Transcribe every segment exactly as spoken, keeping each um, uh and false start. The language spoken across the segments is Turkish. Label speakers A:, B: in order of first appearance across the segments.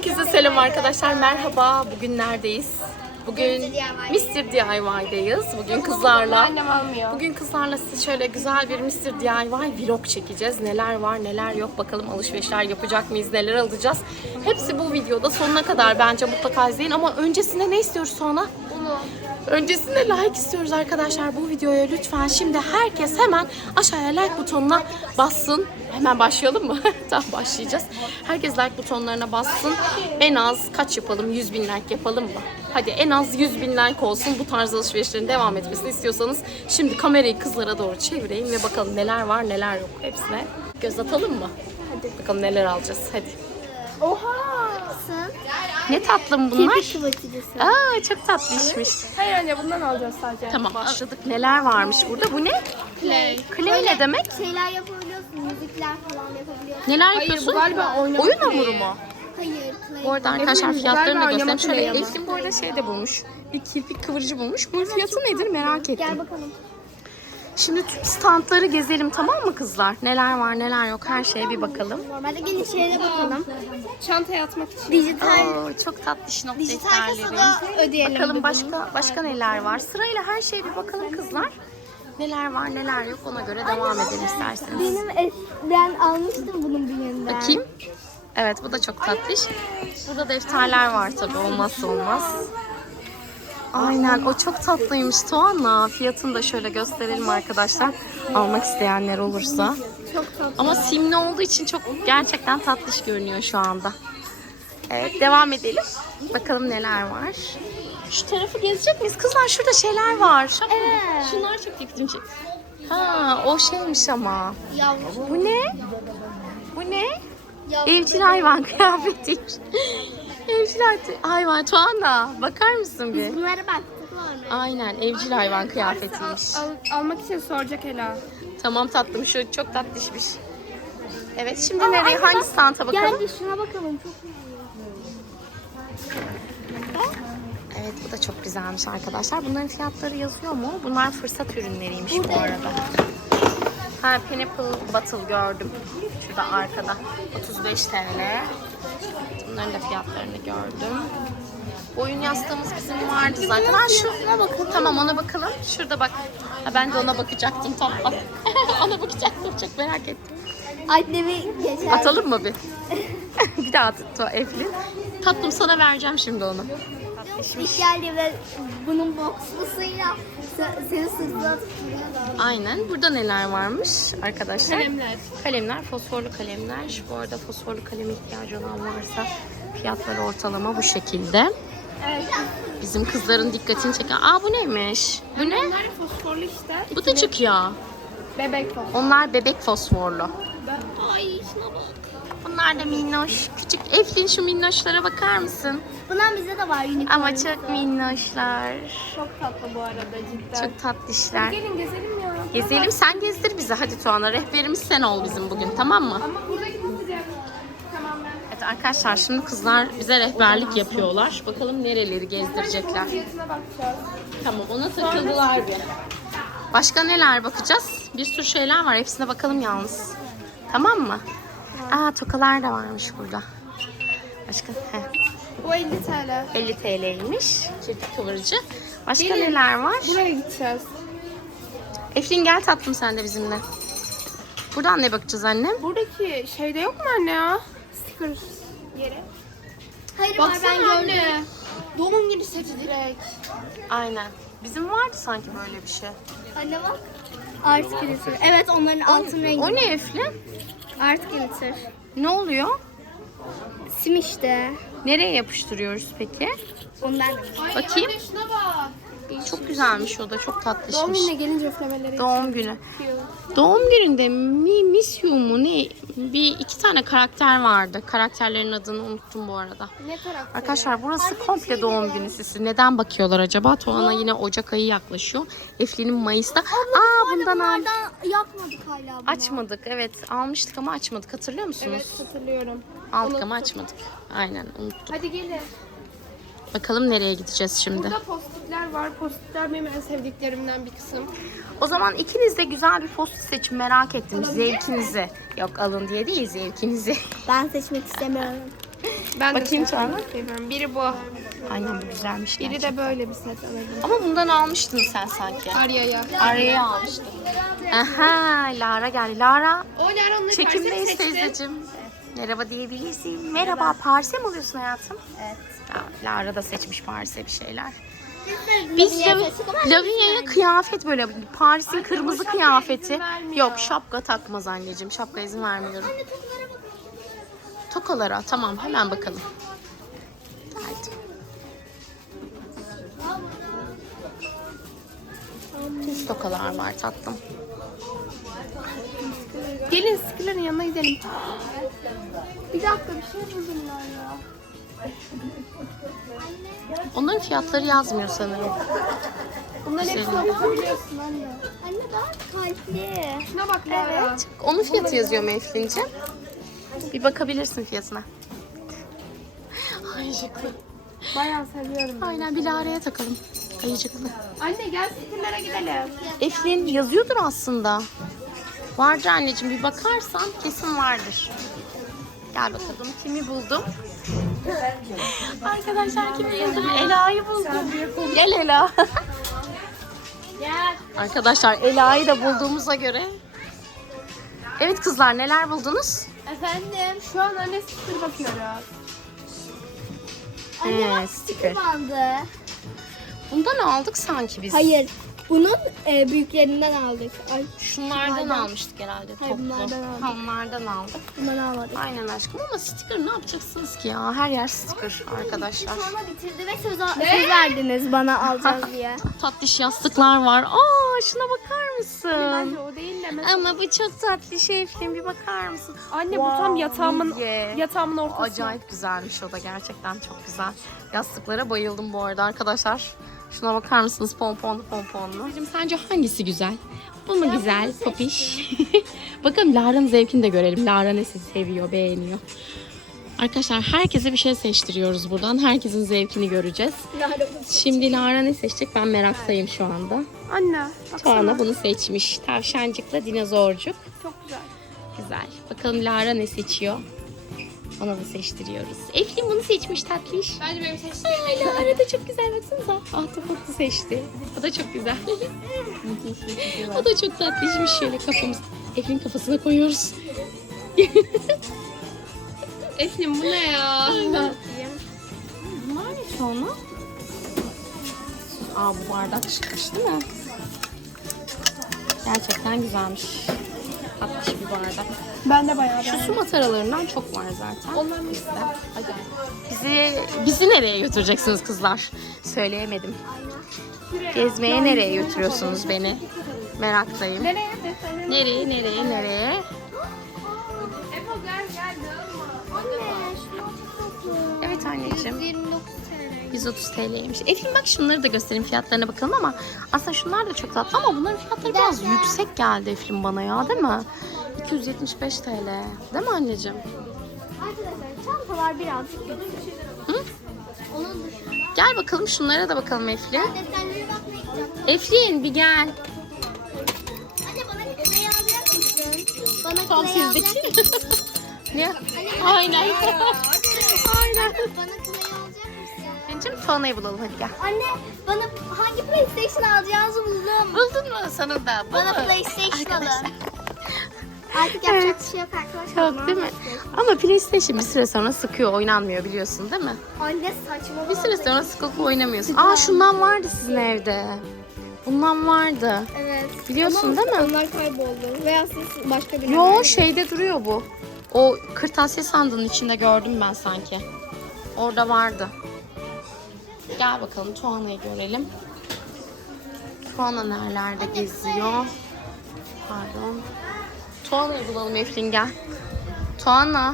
A: Herkese selam arkadaşlar, merhaba. Bugün neredeyiz? Bugün mister D I Y'dayız. Bugün kızlarla. Bugün kızlarla size şöyle güzel bir mister D I Y vlog çekeceğiz. Neler var, neler yok. Bakalım alışverişler yapacak mıyız, neler alacağız. Hepsi bu videoda sonuna kadar bence mutlaka izleyin. Ama öncesinde ne istiyoruz sonra? Bunu. Öncesinde like istiyoruz arkadaşlar bu videoya lütfen. Şimdi herkes hemen aşağıya like butonuna bassın. Hemen başlayalım mı? Tamam, başlayacağız. Herkes like butonlarına bassın. En az kaç yapalım? yüz bin like yapalım mı? Hadi en az yüz bin like olsun. Bu tarz alışverişlerin devam etmesini istiyorsanız şimdi kamerayı kızlara doğru çevireyim ve bakalım neler var neler yok. Hepsine göz atalım mı? Hadi. Bakalım neler alacağız. Hadi.
B: Oha!
A: Ne tatlım bunlar?
B: Kıvırtıcısı.
A: Aa, çok tatlıymış.
B: Hayır anne bundan alacağız sadece.
A: Tamam, başladık. Neler varmış burada? Bu ne?
B: Clay.
A: Clay ne demek?
C: Şeyler yapabiliyorsun, müzikler falan yapabiliyorsun.
A: Neler
B: Hayır,
A: yapıyorsun?
B: bu galiba oynama
A: Oyun
B: clay.
A: hamuru mu?
C: Hayır, clay.
A: Bu arada arkadaşlar
B: Efendim,
A: fiyatlarını da
B: galiba
A: göstereyim.
B: oynama
A: Şöyle
B: clay ama.
A: Elif'in bu arada şey de bulmuş. Bir kirpik kıvırıcı bulmuş. Bunun fiyatı nedir merak
C: Gel
A: ettim.
C: bakalım.
A: Şimdi tüm standları gezelim, tamam mı kızlar? Neler var neler yok her şeye bir bakalım.
C: Normalde gelin şeye bakalım.
B: Çantaya atmak için.
C: Dijital,
A: Oo, çok tatlış not
C: dijital
A: defterleri.
C: kasada ödeyelim.
A: Bakalım başka başka neler var. Sırayla her şeye bir bakalım kızlar. Neler var neler yok ona göre devam edelim isterseniz.
C: Benim es- ben almıştım bunun birinden.
A: Bakayım. Evet, bu da çok tatlış. Burada defterler var tabii, olmazsa olmaz. Aynen, o çok tatlıymış Tuana. Fiyatını da şöyle gösterelim arkadaşlar. Almak isteyenler olursa.
C: Çok tatlı.
A: Ama simli olduğu için çok gerçekten tatlış görünüyor şu anda. Evet, devam edelim. Bakalım neler var. Şu tarafı gezecek miyiz? Kızlar şurada şeyler var. Şapka.
C: Evet.
A: Şunlar çok dikkatimi çekti. Ha, o şeymiş ama.
C: Yavru.
A: Bu ne? Bu ne?
C: Yavru.
A: Evcil hayvan kıyafeti. Evcil hayvan. Tuana, bakar mısın bir?
C: Bunlara baktık var mı?
A: Aynen, evcil hayvan kıyafetiymiş.
B: Al, almak için soracak Ela.
A: Tamam tatlım, şu çok tatlışmış. Evet, şimdi nereye, hangi standa bakalım?
C: Gel bir şuna bakalım. Çok iyi.
A: Evet, bu da çok güzelmiş arkadaşlar. Bunların fiyatları yazıyor mu? Bunlar fırsat ürünleriymiş bu arada. Ha, Pineapple Bottle gördüm. Şurada arkada. otuz beş T L. Bunların da fiyatlarını gördüm. Oyun yastığımız bizim vardı zaten. Ha, şu. Tamam, ona bakalım. Şurada bak. Ha, ben de ona bakacaktım tam. Ona bakacaktım, çok merak ettim.
C: Annemi geçer.
A: Atalım mı bir? Bir daha at Eflin. Tatlım, sana vereceğim şimdi onu.
C: İlk geldi ve bunun bokslusuyla se- seni sırtına atıp duruyorlar.
A: Aynen. Burada neler varmış arkadaşlar?
B: Kalemler.
A: Kalemler, fosforlu kalemler. Şu bu arada fosforlu kaleme ihtiyacı olan varsa fiyatları ortalama bu şekilde.
B: Evet.
A: Bizim kızların dikkatini çeken. Aa, bu neymiş? Bu ne?
B: Bunlar fosforlu işte.
A: Bu da çıkıyor.
B: Bebek fosfor.
A: Onlar bebek fosforlu.
C: Ay şuna bak.
A: Bunlar da minnoş. Küçük Eflin, şu minnoşlara bakar mısın?
C: Bundan bize de var unicorn.
A: Ama çok minnoşlar.
B: Çok tatlı bu arada cidden.
A: Çok tatlışlar.
B: Gelin gezelim ya.
A: Gezelim, sen gezdir bizi hadi Tuana. Rehberimiz sen ol bizim bugün, tamam mı?
B: Ama burada gitmeyecek. Tamam ben.
A: Evet arkadaşlar, şimdi kızlar bize rehberlik yapıyorlar. Bakalım nereleri gezdirecekler.
B: Fiyatına bakacağız.
A: Tamam, ona takıldılar bir. Başka neler bakacağız? Bir sürü şeyler var. Hepsine bakalım yalnız. Tamam mı? Aa, tokalar da varmış burada. Başka? Heh.
B: Bu elli T L.
A: elli T L'ymiş. Kirpik kıvırıcı. Başka
B: Gelin.
A: neler var?
B: Buraya gideceğiz.
A: Eflin, gel tatlım sen de bizimle. Buradan ne bakacağız annem?
B: Buradaki şeyde yok mu anne ya? Sticker yeri.
C: Hayır var ben
B: Baksana
C: gördüm.
B: anne. Doğum günü seti direkt.
A: Aynen. Bizim vardı sanki böyle bir şey.
C: Anne bak. Art glitter. Evet onların altın rengi.
A: O ne Eflin?
C: Art glitter.
A: Ne oluyor?
C: Sim işte.
A: Nereye yapıştırıyoruz peki?
C: Ondan.
B: Ay
A: Bakayım.
B: anne şuna bak.
A: Çok güzelmiş o da, çok
B: Doğum
A: tatlışmış.
B: gününe gelince üflemeleri.
A: Doğum günü.
B: yapıyor.
A: Doğum gününde mi, Miss You mu ne? Bir iki tane karakter vardı. Karakterlerin adını unuttum bu arada.
B: Ne taraf?
A: Arkadaşlar burası komple doğum günü süsü. Neden bakıyorlar acaba? Tuana yine Ocak ayı yaklaşıyor. Eflin'in Mayıs'ta. Aa, bundan al.
C: Bunlardan yapmadık hala bunu.
A: Açmadık, evet. Almıştık ama açmadık. Hatırlıyor musunuz?
B: Evet hatırlıyorum.
A: Aldık ama açmadık. Aynen, unuttum.
B: Hadi gelin.
A: Bakalım nereye gideceğiz şimdi.
B: Burada postitler var. Postitler benim en sevdiklerimden bir kısım.
A: O zaman ikiniz de güzel bir post seçin, merak ettim zevkinizi. Yok, alın diye değil, zevkinizi.
C: Ben seçmek istemiyorum.
B: Ben
A: Bakayım
B: de
A: Tuana.
B: seviyorum. Biri bu.
A: Aynen bu güzelmiş.
B: Biri
A: gerçekten.
B: de böyle bir set alabilirim.
A: Ama bundan almıştın sen sanki.
B: Arya'ya.
A: Arya'yı almıştın. Aha, Lara geldi. Lara,
B: O Lara onları
A: çekimdeyiz
B: seçti.
A: teyzeciğim. Merhaba diyebilirsin. Merhaba, Paris'e mi alıyorsun hayatım?
C: Evet.
A: Ya, Lara da seçmiş Paris'e bir şeyler. Biz
C: Biz
A: Lav- Lavinia'ya kıyafet böyle Paris'in kırmızı kıyafeti. Yok, şapka takmaz anneciğim. Şapka izin vermiyorum. Tokalara tamam, hemen bakalım. Haydi. Düz tokalar var tatlım.
B: Gelin sıkıların yanına gidelim. Bir dakika bir şey buldum ben ya.
A: Onların fiyatları yazmıyor sanırım.
B: Bunların
A: Güzel.
B: hepsini bakabiliyorsun anne.
C: Anne daha kalpli.
B: Şuna bak Lara.
A: Onun fiyatı yazıyor mu Eflin'ciğim? Bir bakabilirsin fiyatına. Ayıcıklı.
B: Bayağı seviyorum.
A: Aynen, bir Lara'ya takalım. Ayıcıklı.
B: Anne gel sıkılara gidelim.
A: Eflin yazıyordur aslında. Vardır anneciğim, bir bakarsan kesin vardır. Gel bakalım, kimi buldum? Arkadaşlar kimi buldum? Ela'yı buldum. Gel Ela.
C: Gel.
A: Arkadaşlar Ela'yı da bulduğumuza göre. Evet kızlar, neler buldunuz?
C: Efendim.
B: Şu an anne sıkır bakıyoruz.
C: Anne
A: He,
C: bak
A: sticker.
C: sticker bandı.
A: Bundan aldık sanki biz.
C: Hayır. Bunun e, büyüklerinden aldık. Ay,
A: Şunlardan
C: şunlardan.
A: almıştık herhalde
C: Hayır,
A: toplu.
C: bunlardan aldık.
A: Ha, Bunlardan aldık.
C: Bundan almadık.
A: Aynen aşkım, ama sticker ne yapacaksınız ki ya? Her yer sticker arkadaşlar.
C: Sonra bitirdi ve söz, söz verdiniz bana alacağız diye.
A: Tatlış yastıklar var. Aa, şuna bakar mısın?
B: Bence o değil de mesela.
A: Ama bu çok tatlı şey Eflin, bir bakar mısın?
B: Anne bu tam yatağımın
A: Ye.
B: yatağımın ortası.
A: Acayip güzelmiş o da, gerçekten çok güzel. Yastıklara bayıldım bu arada arkadaşlar. Şuna bakar mısınız, pomponlu pomponlu. Bizim sence hangisi güzel? Bu mu güzel, popiş? Bakalım Lara'nın zevkini de görelim. Lara ne seviyor, beğeniyor. Arkadaşlar herkese bir şey seçtiriyoruz buradan. Herkesin zevkini göreceğiz. Şimdi Lara ne seçecek, ben meraktayım şu anda.
B: Anne baksana.
A: Tuana bunu seçmiş. Tavşancıkla dinozorcuk.
B: Çok güzel.
A: Güzel. Bakalım Lara ne seçiyor? Ona da seçtiriyoruz. Eflin bunu seçmiş tatlış.
B: Bence benim seçtiğim.
A: Ay Lara da çok güzel, baksanıza. Ahtapotlu seçti. O da çok güzel. O da çok tatlışmış. Şöyle kafamız. Eflin kafasına koyuyoruz.
B: Eflin bu ne ya?
A: Bunlar ne Tuana? Aa, bu bardak çıkmış değil mi? Gerçekten güzelmiş. Tatlış bir bardak.
B: Ben de bayağı
A: Şu su mataralarından çok var zaten.
B: Onlar
A: bizde. Hadi. Bizi, bizi nereye götüreceksiniz kızlar? Söyleyemedim. Gezmeye nereye götürüyorsunuz beni? Meraktayım.
B: Nereye? Defne?
A: Nereye, nereye, nereye?
B: Epo gel gel dağılma.
C: Anne şuna çok tatlı.
A: Evet anneciğim.
C: yirmi dokuz TL.
A: yüz otuz T L'ymiş. Efendim bak, şunları da göstereyim, fiyatlarına bakalım, ama aslında şunlar da çok tatlı, ama bunların fiyatları biraz yüksek geldi Efendim bana ya, değil mi? iki yüz yetmiş beş T L. Değil mi anneciğim?
C: Arkadaşlar çantalar birazcık küçük.
A: Hı?
C: Onun dışında
A: Gel bakalım, şunlara da bakalım Eflin.
C: defterlere bakmaya gideceğim.
A: Eflin bir gel.
C: Anne bana küreği alacak mısın? Bana
A: Tam
C: küreği alacak
A: sizdeki.
C: mısın?
A: Ne?
C: Anne bana
A: Aynen. Aynen.
C: Bana küreği alacak mısın?
A: Anneciğim Tuana'yı bulalım, hadi gel.
C: Anne bana hangi PlayStation alacağınızı buldum.
A: Buldun mu sonunda? Bu
C: Bana
A: mu?
C: PlayStation alın.
A: Arkadaşlar.
C: Artık yapacak bir şey yok arkadaşlar.
A: Yok değil mi? Ama PlayStation bir süre sonra sıkıyor, oynanmıyor, biliyorsun değil mi?
C: Anne saçmalama.
A: Bir süre sonra sıkılıp oynamıyorsun. Aa, şundan vardı sizin evde. Bundan vardı.
C: Evet.
A: Biliyorsun
C: Ama
A: değil mi?
C: onlar kayboldu. Veya siz başka bir
A: Yo, şeyde duruyor bu. O kırtasiye sandığının içinde gördüm ben sanki. Orada vardı. Gel bakalım Tuana'yı görelim. Tuana nerelerde geziyor? Pardon. Tuana'yı bulalım Eflin, gel. Tuana.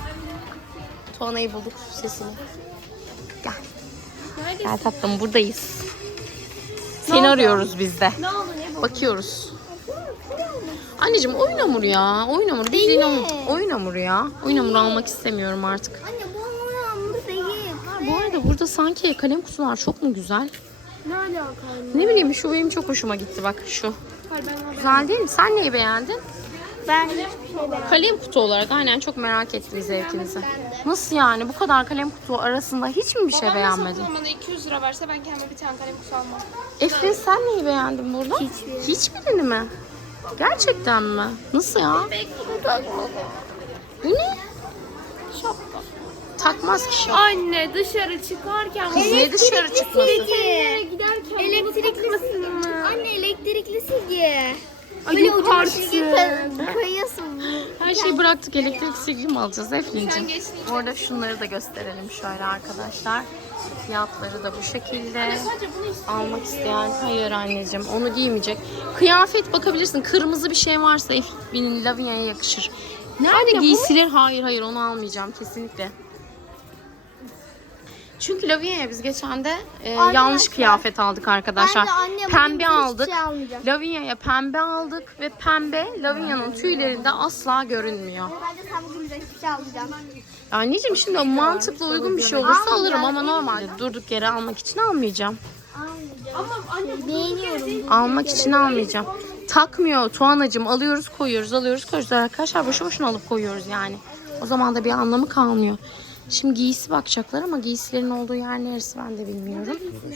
A: Tuana'yı bulduk, sesini. Gel.
B: Neredesin?
A: Gel tatlım, buradayız. Seni arıyoruz biz de.
B: Ne oldu ne bu?
A: Bakıyoruz. Anneciğim oyun hamuru ya. Oyun hamuru. Biz yine oyun hamuru ya. Oyun hamuru almak istemiyorum artık.
C: Anne bu hamur değil.
A: Bu arada burada sanki kalem kutular çok mu güzel?
B: Ne alaka anne?
A: Ne bileyim, şu benim çok hoşuma gitti bak şu.
B: Hayır ben haber.
A: Güzel değil mi? Sen neyi beğendin?
C: Ben hiçbir şey beğenmedim.
A: Kalem kutu olarak aynen çok merak ettim zevkinizi. Nasıl yani? Bu kadar kalem kutu arasında hiç mi bir şey beğenmedin?
B: Bana iki yüz lira verse ben kendime bir tane kalem kutusu almam.
A: Efrin sen neyi beğendin burada?
C: Hiçbiri.
A: Hiçbirini mi? Gerçekten mi? Nasıl ya? Bu ne?
B: Şapka.
A: Takmaz ki şapka.
B: Anne dışarı çıkarken
A: Kız niye dışarı çıkmasın?
C: Silgi.
B: giderken
C: Elektrikli silgi. Anne elektrikli silgi.
B: Ay
C: Böyle
B: yok
C: ucuna
B: artık.
C: silgi koy- koyuyorsun.
A: Her şeyi bıraktık, elektrik silgi mi alacağız Efrin'ciğim?
B: geçsin.
A: Orada şunları da gösterelim şöyle arkadaşlar. Fiyatları da bu şekilde. Almak isteyen, hayır anneciğim onu giymeyecek. Kıyafet bakabilirsin. Kırmızı bir şey varsa Efrin'in Lavinia'ya yakışır. Nerede giysiler? Hayır hayır onu almayacağım kesinlikle. Çünkü Lavinia'ya biz geçen de e, yanlış
C: Arkadaşlar,
A: kıyafet aldık arkadaşlar.
C: Ben de annem
A: Pembe
C: bugün
A: aldık.
C: hiçbir şey almayacağım.
A: Lavinia'ya pembe aldık ve pembe Lavinia'nın tüylerinde asla görünmüyor.
C: Bence sen bugün bize hiçbir şey almayacaksın.
A: Anneciğim şimdi o mantıklı uygun bir şey olursa alırım ama normalde durduk yere almak için almayacağım.
C: Almayacağım. Ama anne beğeniyorum.
A: Almak için almayacağım. Takmıyor Tuğanacığım, alıyoruz koyuyoruz alıyoruz koyuyoruz arkadaşlar, boşu boşuna alıp koyuyoruz yani. O zaman da bir anlamı kalmıyor. Şimdi giysi bakacaklar ama giysilerin olduğu yer neresi ben de bilmiyorum.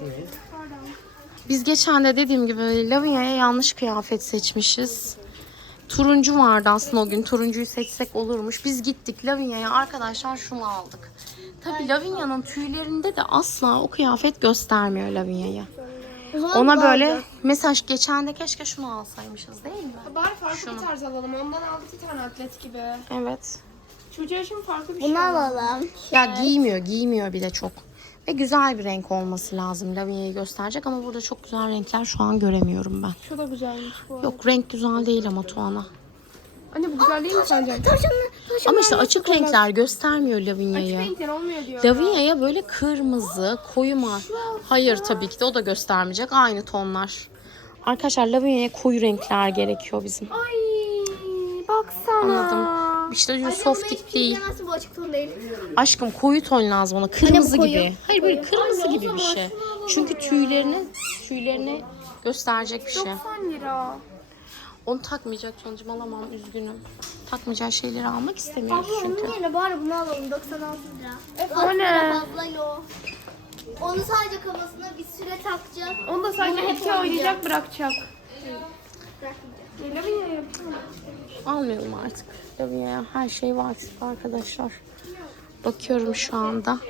A: Biz geçen de dediğim gibi Lavinia'ya yanlış kıyafet seçmişiz. Turuncu vardı aslında o gün. Turuncuyu seçsek olurmuş. Biz gittik Lavinia'ya arkadaşlar şunu aldık. Tabii Lavinia'nın tüylerinde de asla o kıyafet göstermiyor Lavinia'ya. Ona böyle mesaj geçen de keşke şunu alsaymışız değil mi?
B: Bari farklı
A: Şunu.
B: bir tarz alalım. Ondan aldık iki tane atlet gibi.
A: Evet.
B: Çocuğa şimdi farklı bir şey
C: Bunu
B: alalım.
C: alalım.
A: Ya giymiyor, giymiyor bir de çok. Ve güzel bir renk olması lazım Lavinia'yı gösterecek ama burada çok güzel renkler şu an göremiyorum ben.
B: Şu da güzelmiş bu arada.
A: Yok renk güzel değil ama Tuana.
B: Anne bu güzel değil mi sence?
A: Ama işte açık renkler göstermiyor Lavinia'yı.
B: Renkler olmuyor diyor.
A: Lavinia'ya böyle kırmızı, koyu mavi. Hayır tabii ki de o da göstermeyecek. Aynı tonlar. Arkadaşlar Lavinia'ya koyu renkler gerekiyor bizim.
B: Ay baksana.
A: Anladım. İşte diyor softik değil.
C: Nasıl bu açık ton değil?
A: Aşkım koyu ton lazım ona. Kırmızı
C: koyu.
A: gibi. Hayır böyle kırmızı gibi bir şey. Çünkü tüylerini tüylerini gösterecek bir şey.
B: doksan lira.
A: Onu takmayacak sonucum alamam üzgünüm. Takmayacağı şeyleri almak istemiyoruz çünkü.
C: Onun yerine bari bunu alalım doksan altı lira.
B: E, o ne?
C: Fazla yo. Onu sadece kafasına bir süre takacak.
B: Onu da sadece
C: Bunu
B: iki
C: hep
B: oynayacak bırakacak.
C: Bırakmayacak.
B: Lavinia yapıyor.
A: Almayalım artık. Lavinia'ya her şey var çünkü arkadaşlar. Bakıyorum şu anda.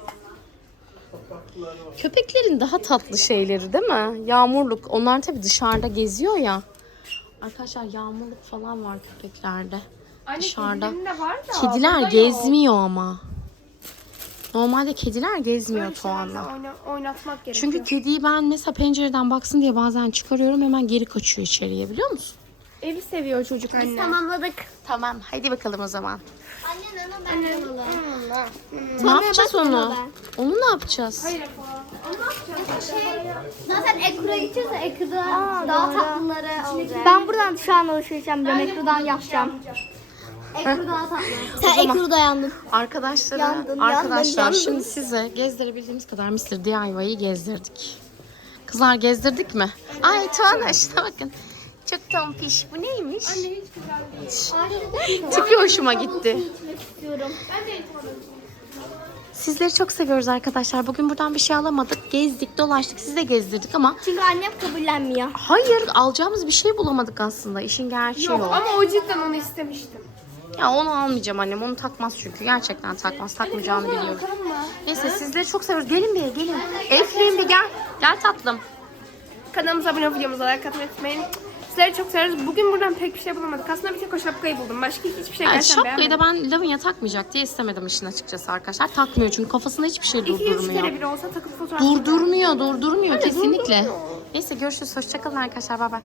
A: Köpeklerin daha tatlı şeyleri değil mi? Yağmurluk. Onlar tabii dışarıda geziyor ya. Arkadaşlar yağmurluk falan var köpeklerde.
B: Anne
A: Dışarıda.
B: kedilerin de var da.
A: Kediler
B: burada yok.
A: gezmiyor ama. Normalde kediler gezmiyor
B: Böyle şeylerle
A: Tuğan'la.
B: oyna- oynatmak gerekiyor.
A: Çünkü kediyi ben mesela pencereden baksın diye bazen çıkarıyorum, hemen geri kaçıyor içeriye biliyor musun?
B: Evi seviyor çocuk anne.
C: Tamamladık.
A: Tamam hadi bakalım o zaman.
C: Anne nana ben de alalım.
A: Ne yapacağız
C: bak,
A: onu?
C: ben.
A: Onu ne yapacağız?
B: Hayır Efe. Onu ne yapacağız?
C: Zaten Ekru'ya gideceğiz de Ekru'da daha tatlıları alacağız. Ben buradan şu an alışveriş yapacağım. Ekru'dan yapacağım. Ekru daha tatlı. Sen Ekru'da yandın.
A: Arkadaşlar,
C: Yandın,
A: arkadaşlar
C: yandın,
A: şimdi
C: yandın.
A: size gezdirebildiğimiz kadar Mister D I Y'yi gezdirdik. Kızlar gezdirdik mi? Ay Tuana işte bakın. Çok tompiş. Bu neymiş?
B: Anne hiç güzel değil.
A: Tipi hoşuma gitti.
C: istiyorum.
B: Ben de eğitim
A: Sizleri çok seviyoruz arkadaşlar. Bugün buradan bir şey alamadık. Gezdik, dolaştık. Sizi de gezdirdik ama
C: Çünkü annem kabullenmiyor.
A: hayır, alacağımız bir şey bulamadık aslında. İşin gerçeği
B: Yok
A: o.
B: ama o cidden onu istemiştim.
A: Ya onu almayacağım annem. Onu takmaz çünkü. Gerçekten takmaz. Takmayacağını biliyorum.
B: Bakalım mı?
A: Neyse sizleri çok seviyoruz. Gelin bir, gelin. Eflin bir gel. Gel tatlım.
B: Kanalımıza abone olup videomuza like atmayı unutmayın. Sizleri çok seviyoruz. Bugün buradan pek bir şey bulamadık. Aslında bir tek o şapkayı buldum. Başka hiçbir şey
A: Yani
B: gerçekten
A: şapkayı da
B: beğenmedim.
A: ben Lavinia takmayacak diye istemedim işin açıkçası arkadaşlar. Takmıyor çünkü kafasında hiçbir şey
B: İki üç
A: durdurmuyor.
B: kere bir olsa takıp fotoğraf
A: Durdurmuyor, durdurmuyor
B: Öyle
A: kesinlikle.
B: durdurmuyor.
A: Neyse görüşürüz. Hoşçakalın arkadaşlar. Bay bay.